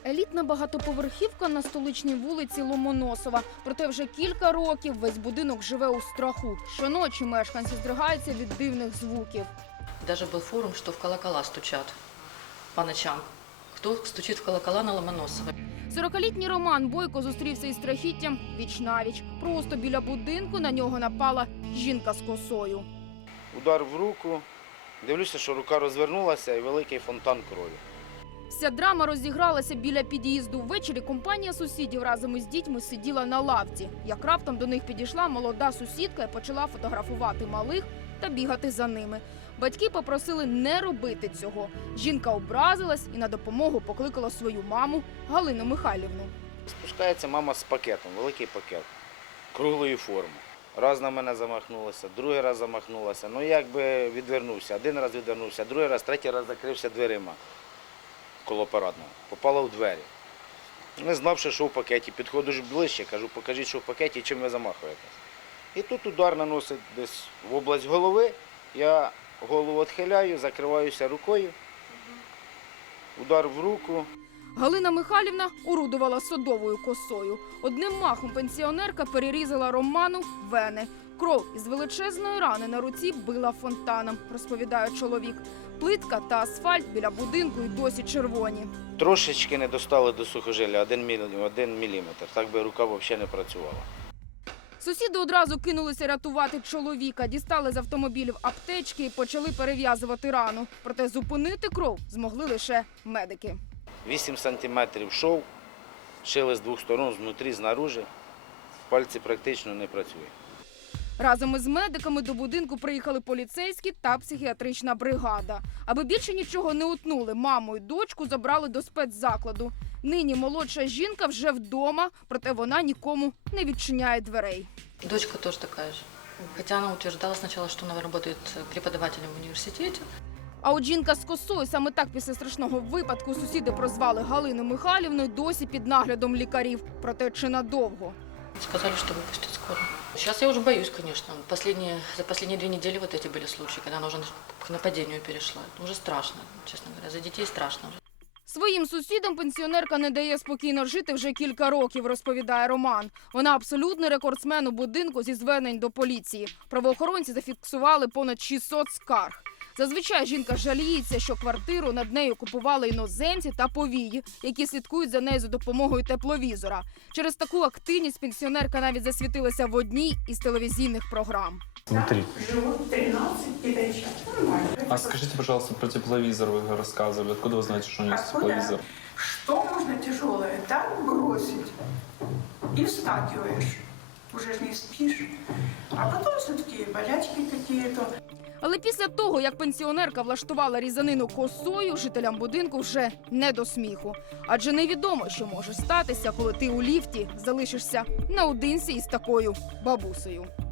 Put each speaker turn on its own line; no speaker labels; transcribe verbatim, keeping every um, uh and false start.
Елітна багатоповерхівка на столичній вулиці Ломоносова. Проте вже кілька років весь будинок живе у страху. Щоночі мешканці здригаються від дивних звуків.
Даже был форум, что в колокола стучат по ночам. Кто стучит в колокола на Ломоносова?
сорокалітній Роман Бойко зустрівся із страхіттям віч-навіч. Просто біля будинку на нього напала жінка з косою.
Удар в руку. Дивлюся, що рука розвернулася і великий фонтан крові.
Вся драма розігралася біля під'їзду. Ввечері компанія сусідів разом із дітьми сиділа на лавці. Як раптом до них підійшла молода сусідка і почала фотографувати малих та бігати за ними. Батьки попросили не робити цього. Жінка образилась і на допомогу покликала свою маму Галину Михайлівну.
Спускається мама з пакетом, великий пакет, круглої форми. Раз на мене замахнулася, другий раз замахнулася. Ну якби відвернувся, один раз відвернувся, другий раз, третій раз закрився дверима коло парадного. Попала в двері. Не знавши, що в пакеті, підходжу ж ближче, кажу, покажіть, що в пакеті, чим ви замахуєтесь. І тут удар наносить десь в область голови, я голову відхиляю, закриваюся рукою, удар в руку.
Галина Михайлівна орудувала садовою косою. Одним махом пенсіонерка перерізала Роману вени. Кров із величезної рани на руці била фонтаном, розповідає чоловік. Плитка та асфальт біля будинку й досі червоні.
Трошечки не достали до сухожилля, один міліметр, так би рука взагалі не працювала.
Сусіди одразу кинулися рятувати чоловіка, дістали з автомобілів аптечки і почали перев'язувати рану. Проте зупинити кров змогли лише медики.
вісім сантиметрів шов, шили з двох сторон, знутрі, знаружи. Пальці практично не працюють.
Разом із медиками до будинку приїхали поліцейські та психіатрична бригада. Аби більше нічого не утнули, маму і дочку забрали до спецзакладу. Нині молодша жінка вже вдома, проте вона нікому не відчиняє дверей.
Дочка тоже такая же. Хотя она утверждала сначала, что она работает преподавателем в университете.
А от жінка з косою саме так після страшного випадку сусіди прозвали Галину Михайлівну, досі під наглядом лікарів. Проте чи надовго?
Сказали, что выпустят скоро. Сейчас я уже боюсь, конечно. Последние, за последние две недели вот эти были случаи, когда она уже к нападению перешла. Уже страшно, честно говоря. За детей страшно.
Своїм сусідам пенсіонерка не дає спокійно жити вже кілька років, розповідає Роман. Вона абсолютний рекордсмен у будинку зі звернень до поліції. Правоохоронці зафіксували понад шістсот скарг. Зазвичай жінка жаліється, що квартиру над нею купували іноземці та повії, які слідкують за нею за допомогою тепловізора. Через таку активність пенсіонерка навіть засвітилася в одній із телевізійних програм.
Внутри.
Живут тринадцать китайчат. Нормально.
А скажите, пожалуйста, про тепловизор вы рассказывали. Откуда вы знаете, что у него есть
Откуда?
тепловизор?
Что можно тяжелое так бросить? И встакиваешь. Уже ж не спишь. А потом все-таки болячки какие-то.
Але після того, як пенсіонерка влаштувала різанину косою, жителям будинку вже не до сміху. Адже невідомо, що може статися, коли ти у ліфті залишишся наодинці із такою бабусею.